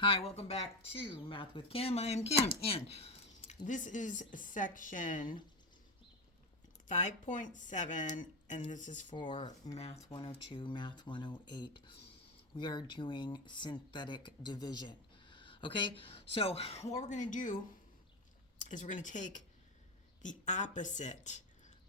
Hi, welcome back to Math with Kim. I am Kim, and this is section 5.7, and this is for Math 102, Math 108. We are doing synthetic division. Okay, so what we're going to do is we're going to take the opposite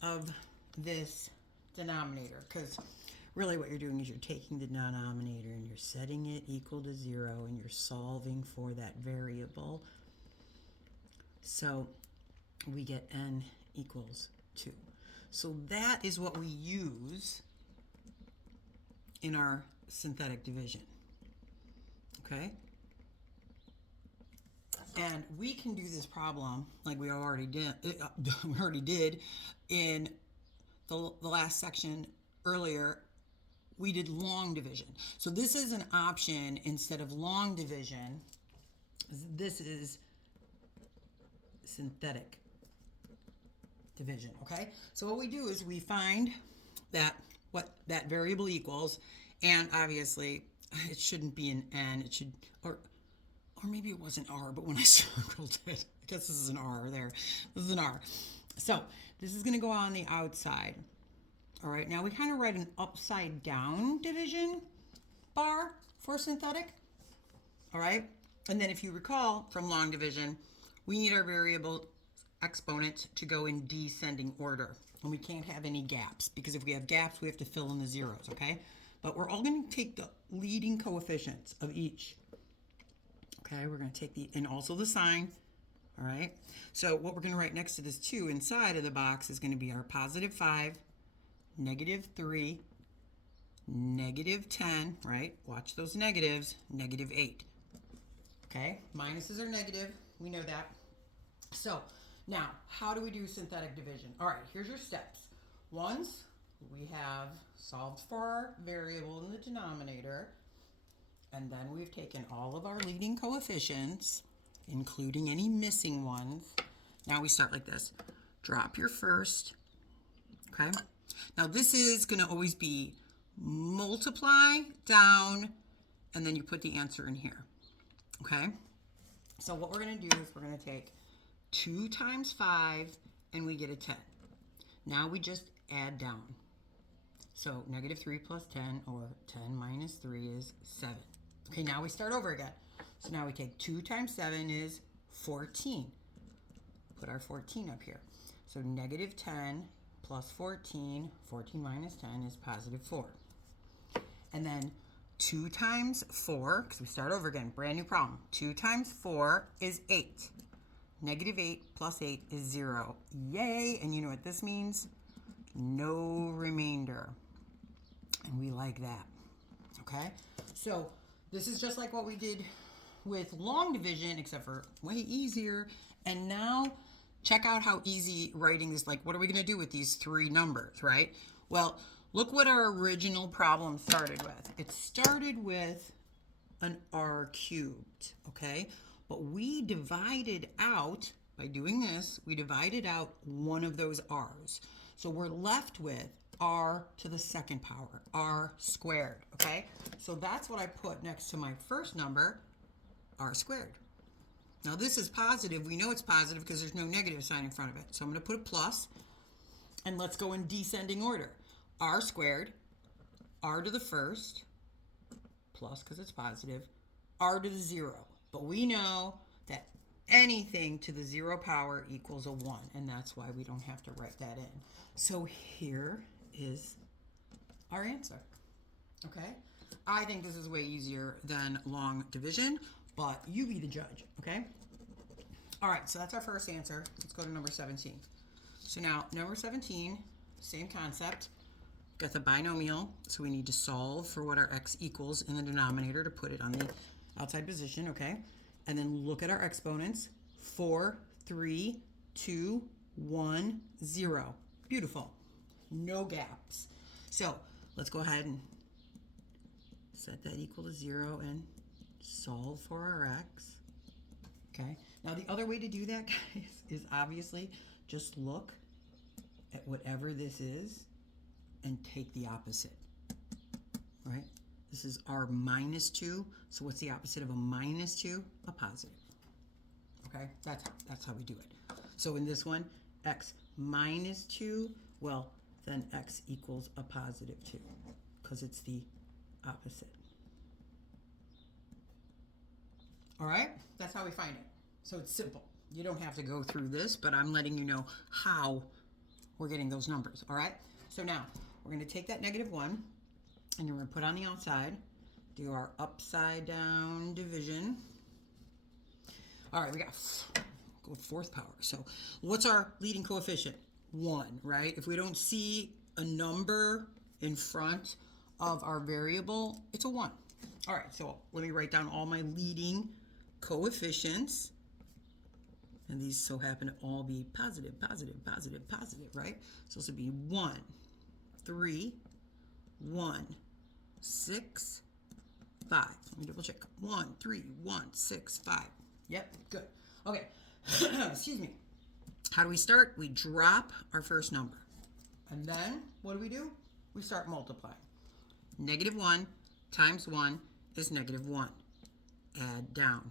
of this denominator, because really what you're doing is you're taking the denominator and you're setting it equal to 0 and you're solving for that variable. So we get n equals 2. So that is what we use in our synthetic division. Okay? And we can do this problem like we already did in the last section earlier. We did long division. So this is an option instead of long division. This is synthetic division, okay? So what we do is we find that what that variable equals, and obviously it shouldn't be an n, it should, or maybe it was an r, but when I circled it, I guess this is an r there. This is an r. So this is going to go on the outside. All right, now we kind of write an upside down division bar for synthetic. All right, and then if you recall from long division, we need our variable exponent to go in descending order. And we can't have any gaps, because if we have gaps, we have to fill in the zeros, okay? But we're all going to take the leading coefficients of each. Okay, we're going to take and also the sign. All right, so what we're going to write next to this 2 inside of the box is going to be our positive 5, negative 3, negative 10, right? Watch those negatives, negative 8. Okay, minuses are negative. We know that. So now, how do we do synthetic division? All right, here's your steps. Once we have solved for our variable in the denominator, and then we've taken all of our leading coefficients, including any missing ones. Now we start like this. Drop your first, okay? Now this is going to always be multiply down, and then you put the answer in here, okay? So what we're going to do is we're going to take 2 times 5, and we get a 10. Now we just add down. So negative 3 plus 10, or 10 minus 3 is 7. Okay, now we start over again. So now we take 2 times 7 is 14. Put our 14 up here. So negative 10 plus 14, 14 minus 10 is positive 4. And then 2 times 4, because we start over again, brand new problem. 2 times 4 is 8. Negative 8 plus 8 is 0. Yay! And you know what this means? No remainder. And we like that. Okay? So this is just like what we did with long division, except for way easier. And now check out how easy writing is. Like, what are we going to do with these 3 numbers, right? Well, look what our original problem started with. It started with an r cubed, okay? But we divided out, by doing this, we divided out one of those r's. So we're left with r to the second power, r squared, okay? So that's what I put next to my first number, r squared. Now this is positive. We know it's positive because there's no negative sign in front of it. So I'm going to put a plus, and let's go in descending order. R squared, r to the first, plus because it's positive, r to the 0. But we know that anything to the 0 power equals a 1, and that's why we don't have to write that in. So here is our answer. Okay? I think this is way easier than long division, but you be the judge, okay? All right, so that's our first answer. Let's go to number 17. So now, number 17, same concept. Got the binomial, so we need to solve for what our x equals in the denominator to put it on the outside position, okay? And then look at our exponents. 4, 3, 2, 1, 0. Beautiful. No gaps. So let's go ahead and set that equal to 0 and solve for our x. Okay. Now the other way to do that, guys, is obviously just look at whatever this is and take the opposite. Right? This is our minus 2. So what's the opposite of a minus 2? A positive. Okay, that's how we do it. So in this one, x minus 2, well, then x equals a positive 2 because it's the opposite. All right, that's how we find it. So it's simple. You don't have to go through this, but I'm letting you know how we're getting those numbers. All right, so now we're going to take that negative 1 and we're going to put on the outside, do our upside down division. All right, we got go with fourth power. So what's our leading coefficient? 1, right? If we don't see a number in front of our variable, it's a 1. All right, so let me write down all my leading coefficients. And these so happen to all be positive, positive, positive, positive, right? So this would be 1, 3, 1, 6, 5. Let me double check. 1, 3, 1, 6, 5. Yep, good. Okay, excuse me. How do we start? We drop our first number. And then what do? We start multiplying. Negative 1 times 1 is negative 1. Add down.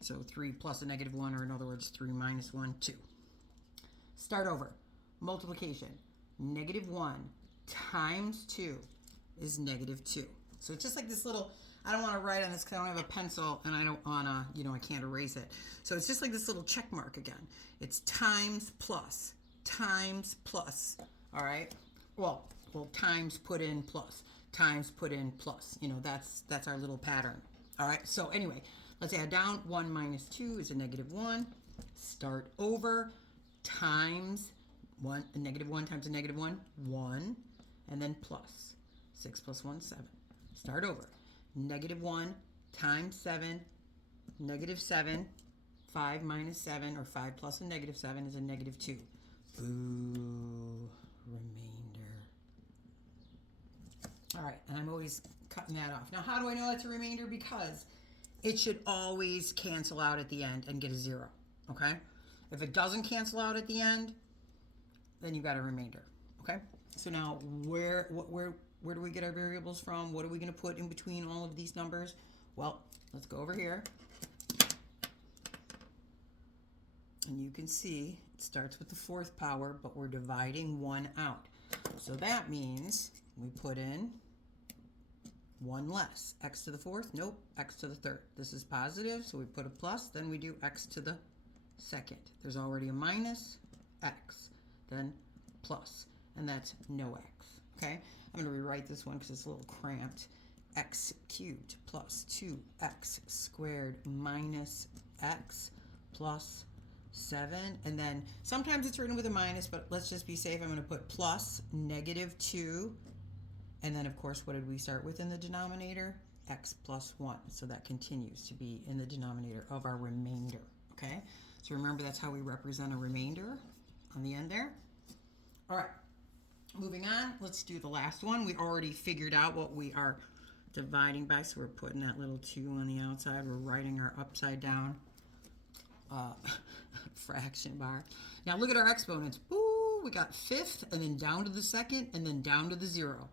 So 3 plus a negative 1, or in other words, 3 minus 1, 2. Start over. Multiplication. Negative 1 times 2 is negative 2. So it's just like this little, I don't want to write on this because I don't have a pencil and I don't want to, I can't erase it. So it's just like this little check mark again. It's times plus, all right? Well, times put in plus, times put in plus. That's our little pattern. All right, so anyway, let's add down. 1 minus 2 is a negative 1. Start over. Times 1, a negative 1 times a negative 1, 1. And then plus. 6 plus 1, 7. Start over. Negative 1 times 7, negative 7. 5 minus 7, or 5 plus a negative 7 is a negative 2. Boo. Remainder. All right, and I'm always cutting that off. Now, how do I know that's a remainder? Because it should always cancel out at the end and get a 0, okay? If it doesn't cancel out at the end, then you've got a remainder, okay? So now, where do we get our variables from? What are we going to put in between all of these numbers? Well, let's go over here. And you can see it starts with the fourth power, but we're dividing 1 out. So that means we put in 1 less. X to the fourth? Nope. X to the third. This is positive, so we put a plus. Then we do x to the second. There's already a minus, x. Then plus. And that's no x. Okay? I'm going to rewrite this one because it's a little cramped. X cubed plus 2x squared minus x plus 7. And then sometimes it's written with a minus, but let's just be safe. I'm going to put plus negative 2. And then, of course, what did we start with in the denominator? X plus 1. So that continues to be in the denominator of our remainder. Okay? So remember, that's how we represent a remainder on the end there. All right. Moving on, let's do the last one. We already figured out what we are dividing by, so we're putting that little 2 on the outside. We're writing our upside down fraction bar. Now look at our exponents. Ooh, we got fifth, and then down to the second, and then down to the 0.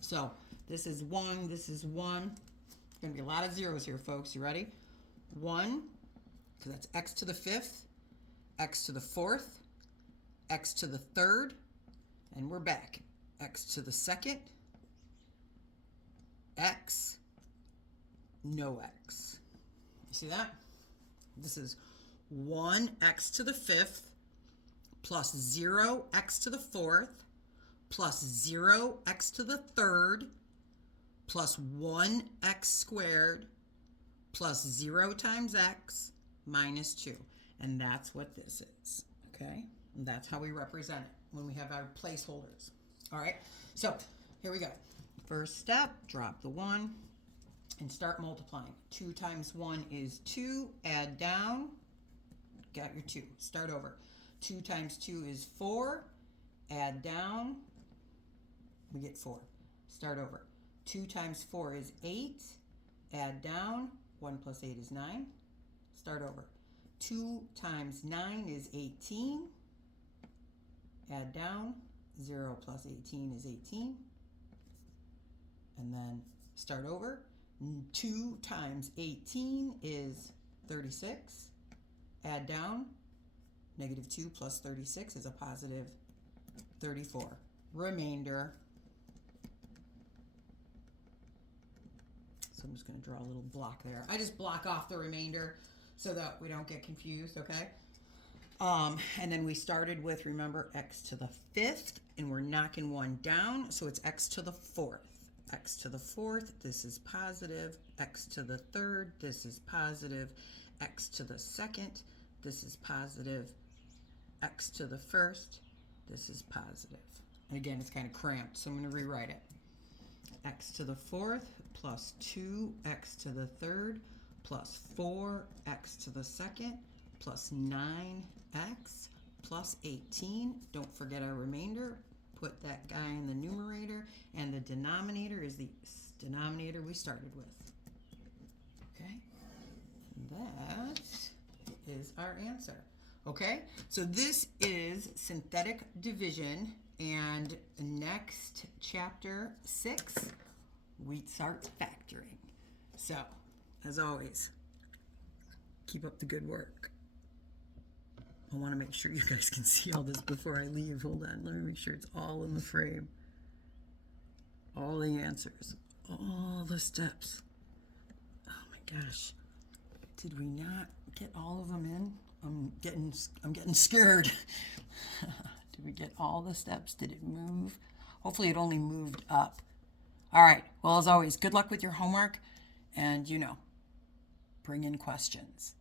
So this is 1, this is 1. There's going to be a lot of zeros here, folks. You ready? 1, so that's x to the fifth, x to the fourth, x to the third, and we're back. X to the second, x, no x. You see that? This is 1x to the fifth plus 0x to the fourth plus 0x to the third plus 1x squared plus 0 times x minus 2. And that's what this is, okay? And that's how we represent it when we have our placeholders. All right, so here we go. First step, drop the 1 and start multiplying. 2 times 1 is 2, add down, got your 2. Start over. 2 times 2 is 4, add down, we get 4. Start over. 2 times 4 is 8, add down, 1 plus 8 is 9. Start over. 2 times 9 is 18, add down, 0 plus 18 is 18. And then Start over. 2 times 18 is 36. Add down. Negative 2 plus 36 is a positive 34. Remainder. So I'm just going to draw a little block there. I just block off the remainder so that we don't get confused, okay? And then we started with, remember, x to the 5th, and we're knocking 1 down, so it's x to the 4th. X to the 4th, this is positive. X to the 3rd, this is positive. X to the 2nd, this is positive. X to the 1st, this is positive. And again, it's kind of cramped, so I'm going to rewrite it. X to the 4th plus 2x to the 3rd plus 4x to the 2nd plus 9x plus 18. Don't forget our remainder. Put that guy in the numerator, and the denominator is the denominator we started with. Okay? That is our answer. Okay? So this is synthetic division, and next chapter 6, we start factoring. So, as always, keep up the good work. I want to make sure you guys can see all this before I leave. Hold on. Let me make sure it's all in the frame. All the answers. All the steps. Oh my gosh. Did we not get all of them in? I'm getting scared. Did we get all the steps? Did it move? Hopefully it only moved up. All right. Well, as always, good luck with your homework. And, bring in questions.